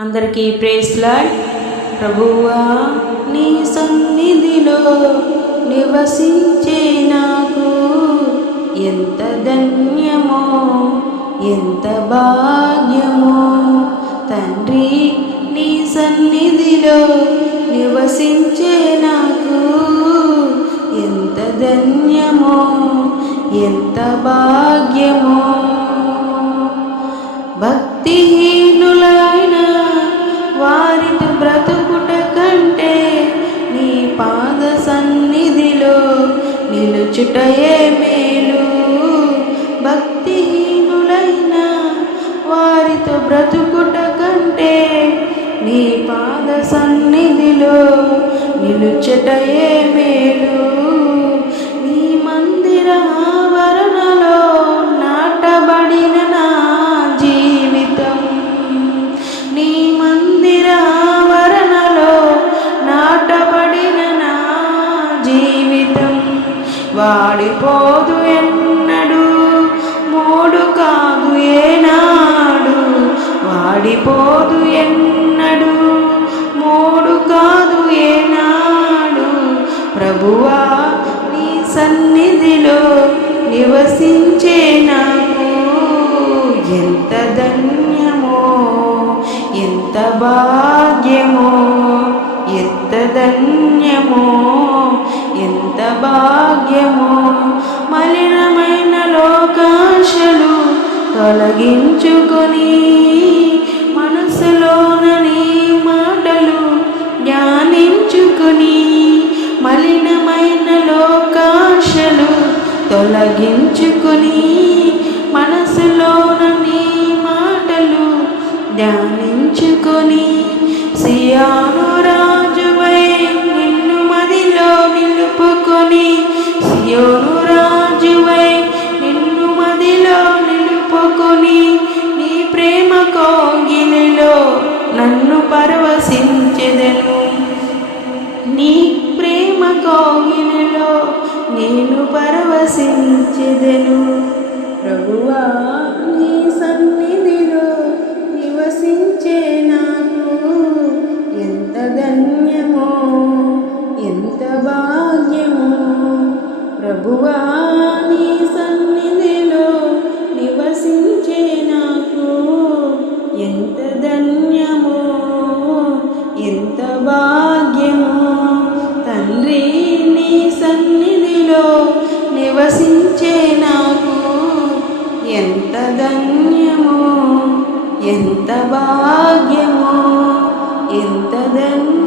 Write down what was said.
అందరికీ ప్రేస్లాడ్ ప్రభువా నీ సన్నిధిలో నివసించే నాకు ఎంత ధన్యమో ఎంత భాగ్యమో. తండ్రి నీ సన్నిధిలో నివసించే నాకు ఎంత ధన్యమో ఎంత భాగ్యమో. నిలుచుటయే మేలు. భక్తిహీనులైన వారితో బ్రతుకుట కంటే నీ పాద సన్నిధిలో నిలుచుటయే మేలు. నీ మందిరా వాడిపోదు ఎన్నడు మూడు కాదు ఏనాడు. వాడిపోదు ఎన్నడు మూడు కాదు ఏనాడు. ప్రభువా నీ సన్నిధిలో నివసించే నాకు ఎంత ధన్యమో ఎంత భాగ్యమో ఎంత ధన్యమో. ఎంత భాగ్యమో మలినమైన లోకాశలు తొలగించుకొని మనసులోనని మాటలు ధ్యానించుకొని మలినమైన లోకాశలు తొలగించుకొని మనసులోనని పరవశించెదను. నీ ప్రేమ కోగిలిలో నేను పరవశించెదను. ప్రభువా నీ సన్నిధిలో నివసించే నాకు ఎంత ధన్యమో ఎంత భాగ్యమో. ప్రభువా నివసించే నాకు ఎంత ధన్యమో ఎంత భాగ్యమో ఎంత ధన్యమో